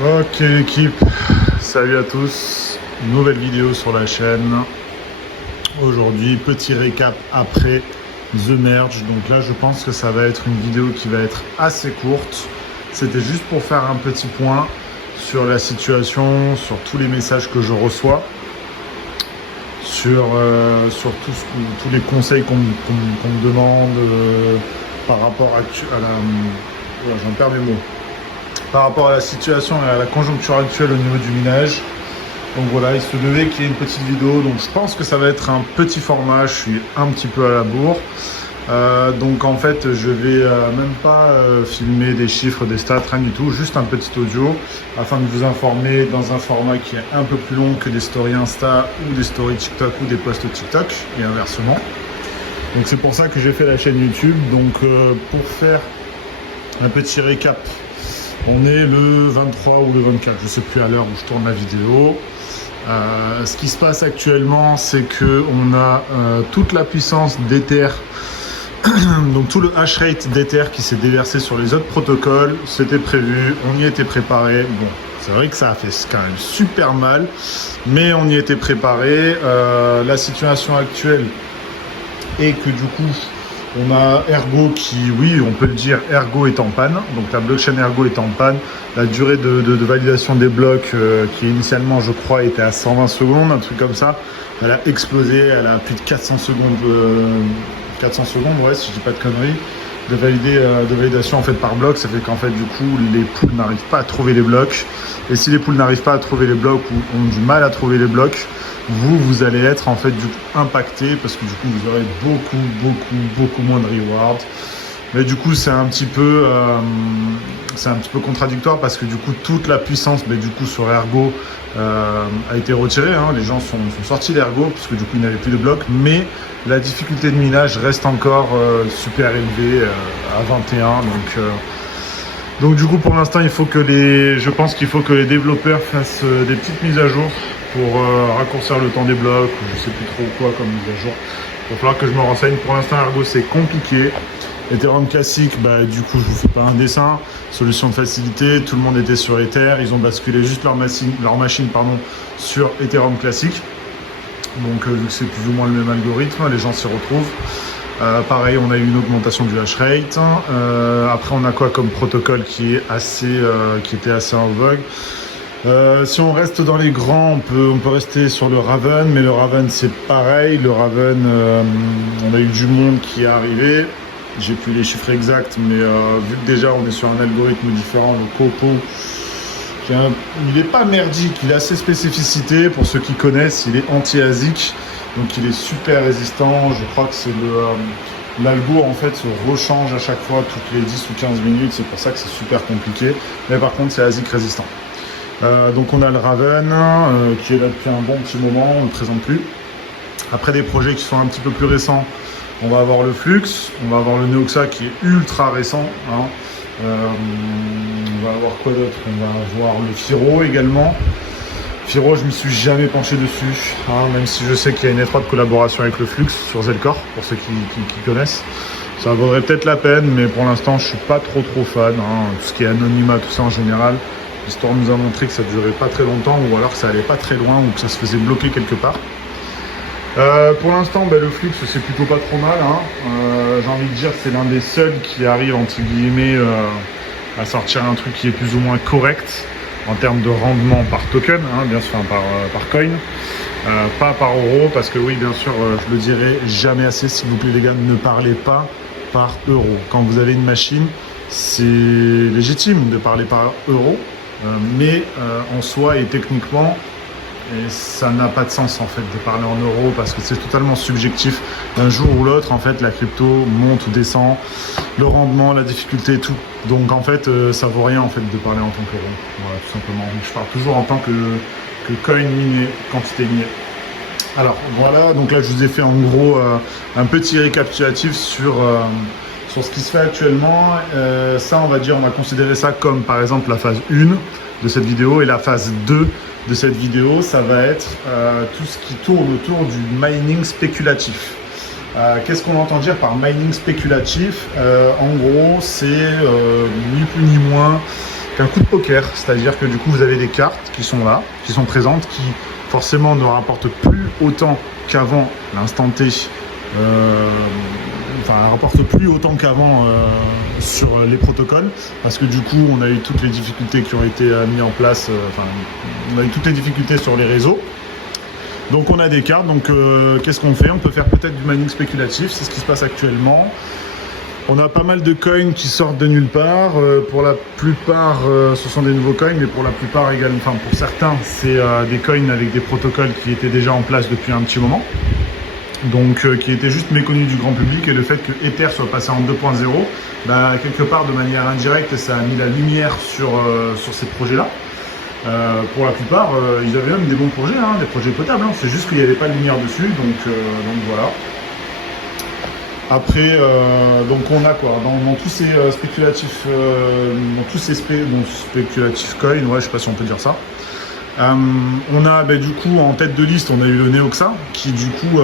Ok l'équipe, salut à tous, nouvelle vidéo sur la chaîne. Aujourd'hui, petit récap après The Merge. Donc là, je pense que ça va être une vidéo qui va être assez courte. C'était juste pour faire un petit point sur la situation, sur tous les messages que je reçois, sur tous les conseils qu'on me demande par rapport à la... j'en perds mes mots. Par rapport à la situation et à la conjoncture actuelle au niveau du minage. Donc voilà, il se devait qu'il y ait une petite vidéo. Donc je pense que ça va être un petit format. Je suis un petit peu à la bourre. Donc en fait, je vais même pas filmer des chiffres, des stats, rien du tout. Juste un petit audio afin de vous informer dans un format qui est un peu plus long que des stories Insta ou des stories TikTok ou des posts TikTok et inversement. Donc c'est pour ça que j'ai fait la chaîne YouTube. Donc pour faire un petit récap. On est le 23 ou le 24, je ne sais plus à l'heure où je tourne la vidéo. Ce qui se passe actuellement, c'est qu'on a toute la puissance d'Ether, donc tout le hash rate d'Ether qui s'est déversé sur les autres protocoles. C'était prévu, on y était préparé. Bon, c'est vrai que ça a fait quand même super mal, mais on y était préparé. La situation actuelle est que du coup, on a Ergo qui, oui, on peut le dire, Ergo est en panne. Donc la blockchain Ergo est en panne. La durée de validation des blocs, qui initialement, je crois, était à 120 secondes, un truc comme ça, elle a explosé. Elle a plus de 400 secondes, 400 secondes, ouais, si je dis pas de conneries, de validation en fait par bloc. Ça fait qu'en fait, du coup, les pools n'arrivent pas à trouver les blocs. Et si les pools n'arrivent pas à trouver les blocs ou ont du mal à trouver les blocs, vous allez être en fait du coup impacté parce que du coup vous aurez beaucoup moins de rewards. Mais du coup c'est un petit peu contradictoire parce que du coup toute la puissance du coup sur Ergo a été retirée, hein. Les gens sont sortis d'Ergo parce que du coup ils n'avaient plus de blocs, mais la difficulté de minage reste encore super élevée à 21. Donc du coup pour l'instant je pense qu'il faut que les développeurs fassent des petites mises à jour pour raccourcir le temps des blocs, ou je sais plus trop quoi comme mise à jour. Il va falloir que je me renseigne. Pour l'instant Ergo c'est compliqué. Ethereum classique, du coup je vous fais pas un dessin. Solution de facilité, tout le monde était sur Ether, ils ont basculé juste leur machine sur Ethereum classique. Donc vu que c'est plus ou moins le même algorithme, les gens s'y retrouvent. Pareil, on a eu une augmentation du hash rate. Après, on a quoi comme protocole qui était assez en vogue. Si on reste dans les grands, on peut rester sur le Raven, mais le Raven c'est pareil. Le Raven, on a eu du monde qui est arrivé. J'ai plus les chiffres exacts, mais vu que déjà on est sur un algorithme différent, le Coco, il n'est pas merdique, il a ses spécificités. Pour ceux qui connaissent, il est anti-ASIC. Donc il est super résistant. Je crois que c'est l'algo en fait se rechange à chaque fois toutes les 10 ou 15 minutes. C'est pour ça que c'est super compliqué. Mais par contre c'est ASIC résistant. Donc on a le Raven qui est là depuis un bon petit moment, on ne le présente plus. Après des projets qui sont un petit peu plus récents, on va avoir le Flux, on va avoir le Neoxa qui est ultra récent, hein. On va avoir quoi d'autre? On va avoir le Firo également. Firo, je ne m'y suis jamais penché dessus, hein, même si je sais qu'il y a une étroite collaboration avec le Flux sur Zelcore, pour ceux qui connaissent. Ça vaudrait peut-être la peine, mais pour l'instant, je ne suis pas trop fan, hein. Tout ce qui est anonymat, tout ça en général, l'histoire nous a montré que ça ne durait pas très longtemps, ou alors que ça allait pas très loin, ou que ça se faisait bloquer quelque part. Pour l'instant, le Flux, c'est plutôt pas trop mal, hein. J'ai envie de dire que c'est l'un des seuls qui arrive, entre guillemets, à sortir un truc qui est plus ou moins correct en termes de rendement par token, hein, bien sûr, par coin, pas par euro, parce que oui, bien sûr, je le dirai jamais assez, s'il vous plaît les gars, ne parlez pas par euro. Quand vous avez une machine, c'est légitime de parler par euro, mais en soi et techniquement, et ça n'a pas de sens en fait de parler en euros parce que c'est totalement subjectif. D'un jour ou l'autre, en fait, la crypto monte ou descend, le rendement, la difficulté, tout. Donc en fait, ça vaut rien en fait de parler en tant qu'euro. Voilà, tout simplement. Donc, je parle toujours en tant que coin miné, quantité minée. Alors voilà, donc là je vous ai fait en gros un petit récapitulatif sur ce qui se fait actuellement. Ça, on va considérer ça comme par exemple la phase 1 de cette vidéo, et la phase 2 de cette vidéo, ça va être tout ce qui tourne autour du mining spéculatif. Qu'est-ce qu'on entend dire par mining spéculatif? En gros, c'est ni plus ni moins qu'un coup de poker, c'est-à-dire que du coup vous avez des cartes qui sont là, qui sont présentes, qui forcément ne rapportent plus autant qu'avant l'instant T, rapporte plus autant qu'avant sur les protocoles, parce que du coup on a eu toutes les difficultés qui ont été mises en place, on a eu toutes les difficultés sur les réseaux. Donc on a des cartes, donc qu'est-ce qu'on fait? On peut faire peut-être du mining spéculatif, c'est ce qui se passe actuellement. On a pas mal de coins qui sortent de nulle part. Pour la plupart, ce sont des nouveaux coins, mais pour la plupart également, enfin pour certains, c'est des coins avec des protocoles qui étaient déjà en place depuis un petit moment. Donc qui étaient juste méconnus du grand public, et le fait que Ether soit passé en 2.0, quelque part de manière indirecte, ça a mis la lumière sur ces projets-là. Pour la plupart, ils avaient même des bons projets, des projets potables. C'est juste qu'il n'y avait pas de lumière dessus, donc voilà. Après, donc on a quoi dans tous ces spéculatifs, spéculatifs coins, ouais, je sais pas si on peut dire ça. On a du coup en tête de liste, on a eu le Neoxa qui du coup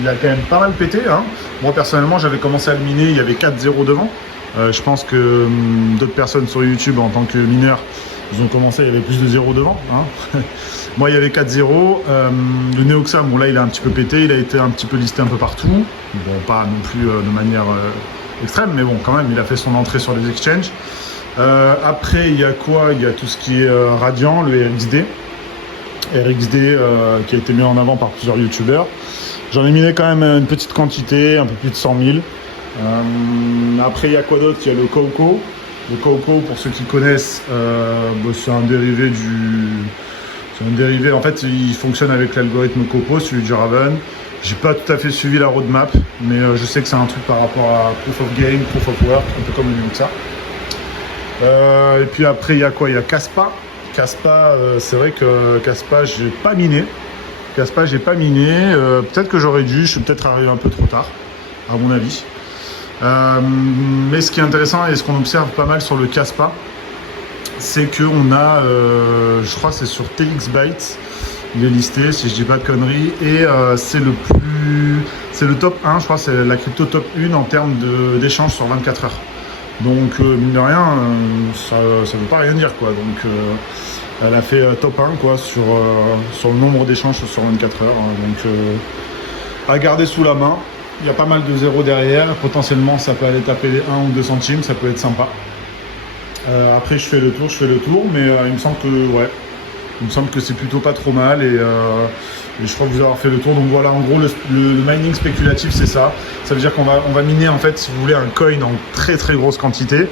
il a quand même pas mal pété. Moi personnellement, j'avais commencé à le miner, il y avait 4-0 devant. Je pense que d'autres personnes sur YouTube en tant que mineurs, ils ont commencé, il y avait plus de 0 devant. Moi, il y avait 4-0. Le Neoxa, bon là, il a un petit peu pété. Il a été un petit peu listé un peu partout. Bon, pas non plus de manière extrême, mais bon, quand même, il a fait son entrée sur les exchanges. Après, il y a quoi? Il y a tout ce qui est Radiant, le RXD. RXD qui a été mis en avant par plusieurs youtubeurs. J'en ai miné quand même une petite quantité, un peu plus de 100 000. Après, il y a quoi d'autre? Il y a le Coco. Le Coco, pour ceux qui connaissent, c'est un dérivé en fait, il fonctionne avec l'algorithme Coco, celui du Raven. J'ai pas tout à fait suivi la roadmap, mais je sais que c'est un truc par rapport à Proof of Game, Proof of Work, un peu comme le Neoxa. Et puis après, il y a quoi? Il y a Kaspa. Kaspa, c'est vrai que Kaspa, j'ai pas miné. Peut-être que j'aurais dû, je suis peut-être arrivé un peu trop tard, à mon avis. Mais ce qui est intéressant et ce qu'on observe pas mal sur le Kaspa, c'est qu'on a, je crois que c'est sur TXByte, il est listé si je dis pas de conneries, et c'est le top 1, je crois que c'est la crypto top 1 en termes d'échanges sur 24 heures. Donc mine de rien, ça veut pas rien dire quoi. Donc elle a fait top 1 quoi sur le nombre d'échanges sur 24 heures. Donc à garder sous la main. Il y a pas mal de zéros derrière, potentiellement ça peut aller taper les 1 ou 2 centimes, ça peut être sympa. Après je fais le tour, mais il me semble que c'est plutôt pas trop mal, et je crois que vous avez fait le tour. Donc voilà, en gros le mining spéculatif c'est ça. Ça veut dire qu'on va miner en fait, si vous voulez, un coin en très très grosse quantité,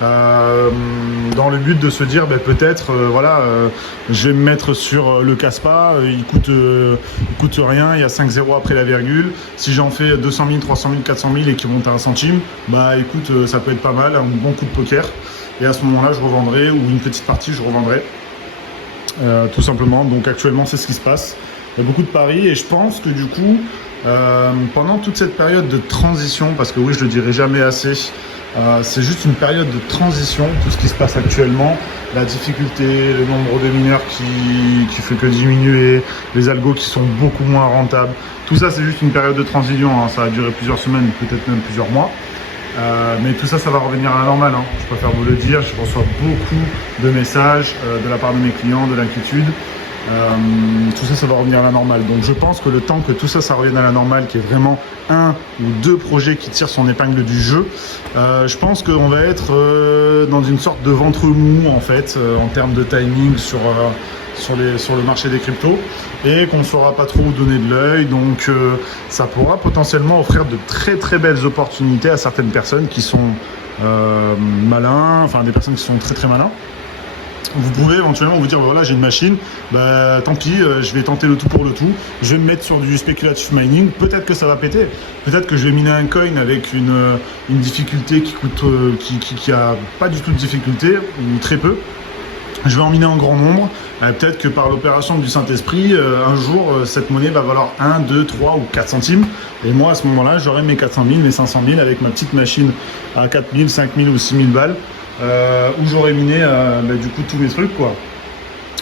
dans le but de se dire peut-être je vais me mettre sur le Kaspa, il coûte rien, il y a 5 zéros après la virgule. Si j'en fais 200 000, 300 000, 400 000 et qui monte à 1 centime, écoute, ça peut être pas mal, un bon coup de poker. Et à ce moment-là, je revendrai, ou une petite partie, je revendrai. Tout simplement. Donc actuellement, c'est ce qui se passe. Il y a beaucoup de paris, et je pense que du coup, pendant toute cette période de transition, parce que oui, je le dirai jamais assez, c'est juste une période de transition, tout ce qui se passe actuellement, la difficulté, le nombre de mineurs qui fait que diminuer, les algos qui sont beaucoup moins rentables, tout ça c'est juste une période de transition, ça va durer plusieurs semaines, peut-être même plusieurs mois. Mais tout ça, ça va revenir à la normale, je préfère vous le dire. Je reçois beaucoup de messages de la part de mes clients, de l'inquiétude. Tout ça, ça va revenir à la normale. Donc je pense que le temps que tout ça, ça revienne à la normale, qu'il y ait vraiment 1 ou 2 projets qui tirent son épingle du jeu, je pense qu'on va être dans une sorte de ventre mou en fait, en termes de timing sur le marché des cryptos, et qu'on ne saura pas trop où donner de l'œil. Donc ça pourra potentiellement offrir de très très belles opportunités à certaines personnes qui sont malins, enfin des personnes qui sont très très malins. Vous pouvez éventuellement vous dire voilà, j'ai une machine, tant pis, je vais tenter le tout pour le tout, je vais me mettre sur du speculative mining, peut-être que ça va péter, peut-être que je vais miner un coin avec une difficulté qui a pas du tout de difficulté, ou très peu. Je vais en miner en grand nombre, peut-être que par l'opération du Saint-Esprit, un jour, cette monnaie va valoir 1, 2, 3 ou 4 centimes. Et moi, à ce moment-là, j'aurai mes 400 000, mes 500 000 avec ma petite machine à 4 000, 5 000 ou 6 000 balles, où j'aurai miné du coup tous mes trucs, quoi.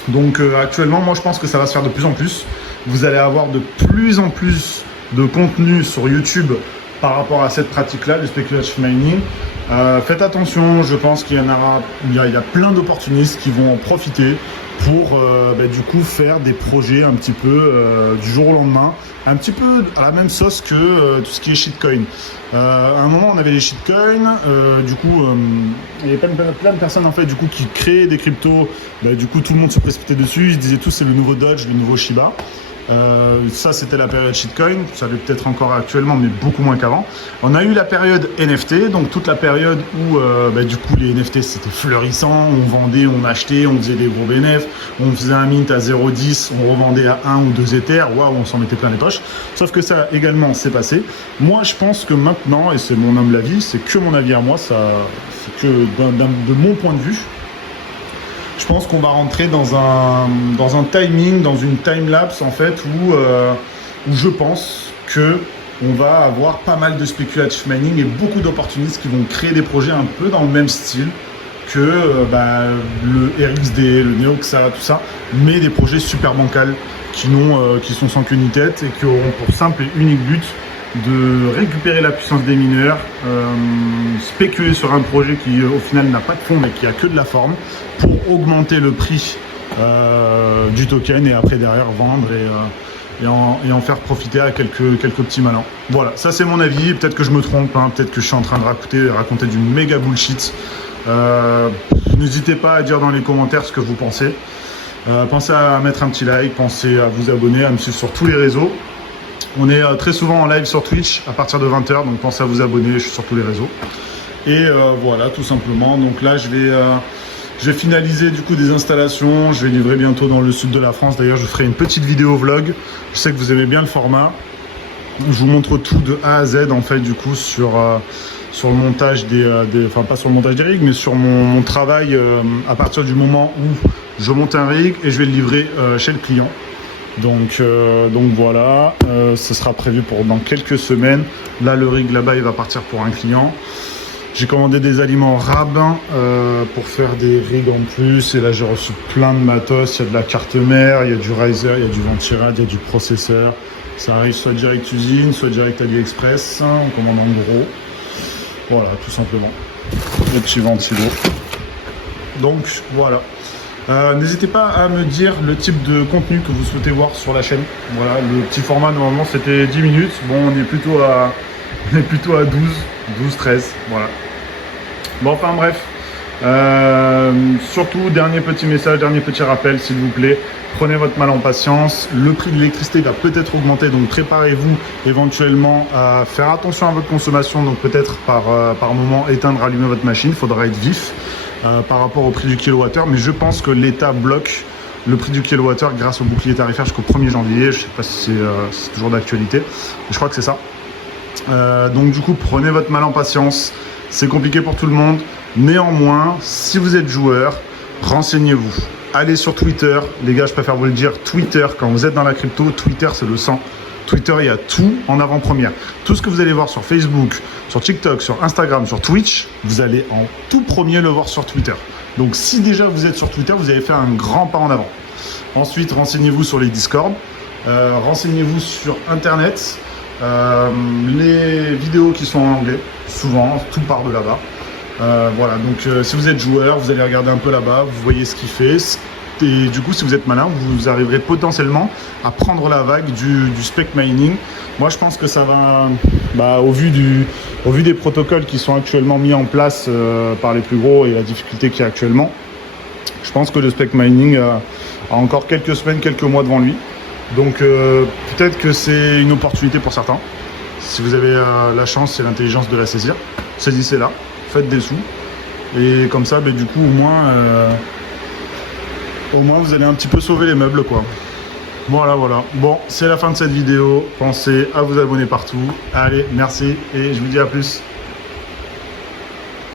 Donc actuellement, moi, je pense que ça va se faire de plus en plus. Vous allez avoir de plus en plus de contenu sur YouTube par rapport à cette pratique-là, le speculative mining. Faites attention, je pense qu'il y en aura, il y a plein d'opportunistes qui vont en profiter pour du coup faire des projets un petit peu du jour au lendemain, un petit peu à la même sauce que tout ce qui est shitcoin. À un moment on avait les shitcoins, il y avait plein de personnes en fait du coup qui créaient des cryptos, du coup tout le monde se précipitait dessus, ils se disaient tous c'est le nouveau Doge, le nouveau Shiba. Ça c'était la période shitcoin, ça l'est peut-être encore actuellement mais beaucoup moins qu'avant. On a eu la période NFT, donc toute la période où du coup les NFT c'était fleurissant, on vendait, on achetait, on faisait des gros bénéfices, on faisait un mint à 0,10, on revendait à 1 ou 2 Ethers, waouh, on s'en mettait plein les poches. Sauf que ça également s'est passé. Moi je pense que maintenant, et c'est mon humble avis, c'est que mon avis à moi, ça, c'est que de mon point de vue, je pense qu'on va rentrer dans un timing, dans une time-lapse en fait, où je pense que on va avoir pas mal de speculative mining et beaucoup d'opportunistes qui vont créer des projets un peu dans le même style que le RXD, le Neoxa, tout ça, mais des projets super bancals qui sont sans queue ni tête et qui auront pour simple et unique but de récupérer la puissance des mineurs, spéculer sur un projet qui au final n'a pas de fond mais qui a que de la forme pour augmenter le prix du token et après derrière vendre et en faire profiter à quelques petits malins. Voilà, ça c'est mon avis, peut-être que je me trompe, hein, peut-être que je suis en train de raconter du méga bullshit. N'hésitez pas à dire dans les commentaires ce que vous pensez. Pensez à mettre un petit like, pensez à vous abonner, à me suivre sur tous les réseaux. On est très souvent en live sur Twitch à partir de 20 h, donc pensez à vous abonner, je suis sur tous les réseaux. Et voilà, tout simplement. Donc là, je vais finaliser du coup des installations. Je vais livrer bientôt dans le sud de la France. D'ailleurs, je ferai une petite vidéo vlog. Je sais que vous aimez bien le format. Je vous montre tout de A à Z en fait du coup sur le montage enfin pas sur le montage des rigs, mais sur mon travail à partir du moment où je monte un rig et je vais le livrer chez le client. Donc voilà, ce sera prévu pour dans quelques semaines. Là, le rig là-bas, il va partir pour un client. J'ai commandé des aliments rabbins pour faire des rigs en plus. Et là, j'ai reçu plein de matos. Il y a de la carte mère, il y a du riser, il y a du ventirad, il y a du processeur. Ça arrive soit direct usine, soit direct AliExpress. On commande en gros. Voilà, tout simplement. Les petits ventilos. Donc voilà. N'hésitez pas à me dire le type de contenu que vous souhaitez voir sur la chaîne. Voilà, le petit format normalement c'était 10 minutes. Bon, on est plutôt à 12-13. Voilà. Bon, enfin bref. Surtout, dernier petit message, dernier petit rappel, s'il vous plaît. Prenez votre mal en patience. Le prix de l'électricité va peut-être augmenter, donc préparez-vous éventuellement à faire attention à votre consommation. Donc peut-être par moment éteindre, allumer votre machine. Il faudra être vif par rapport au prix du kilowattheure. Mais je pense que l'État bloque le prix du kilowattheure grâce au bouclier tarifaire jusqu'au 1er janvier. Je ne sais pas si c'est toujours d'actualité, mais je crois que c'est ça. Donc du coup, prenez votre mal en patience. C'est compliqué pour tout le monde. Néanmoins, si vous êtes joueur, renseignez-vous. Allez sur Twitter. Les gars, je préfère vous le dire, Twitter, quand vous êtes dans la crypto, Twitter, c'est le sang. Twitter, il y a tout en avant-première. Tout ce que vous allez voir sur Facebook, sur TikTok, sur Instagram, sur Twitch, vous allez en tout premier le voir sur Twitter. Donc si déjà vous êtes sur Twitter, vous avez fait un grand pas en avant. Ensuite, renseignez-vous sur les Discord. Renseignez-vous sur Internet. Les vidéos qui sont en anglais, souvent, tout part de là-bas. Voilà, donc si vous êtes joueur, vous allez regarder un peu là-bas, vous voyez ce qu'il fait. Et du coup, si vous êtes malin, vous arriverez potentiellement à prendre la vague du spec mining. Moi, je pense que ça va, au vu des protocoles qui sont actuellement mis en place par les plus gros et la difficulté qu'il y a actuellement, je pense que le spec mining a encore quelques semaines, quelques mois devant lui. Donc peut-être que c'est une opportunité pour certains. Si vous avez la chance et l'intelligence de la saisir, saisissez-la, faites des sous. Et comme ça, du coup, au moins vous allez un petit peu sauver les meubles, quoi. Voilà. Bon, c'est la fin de cette vidéo. Pensez à vous abonner partout. Allez, merci et je vous dis à plus.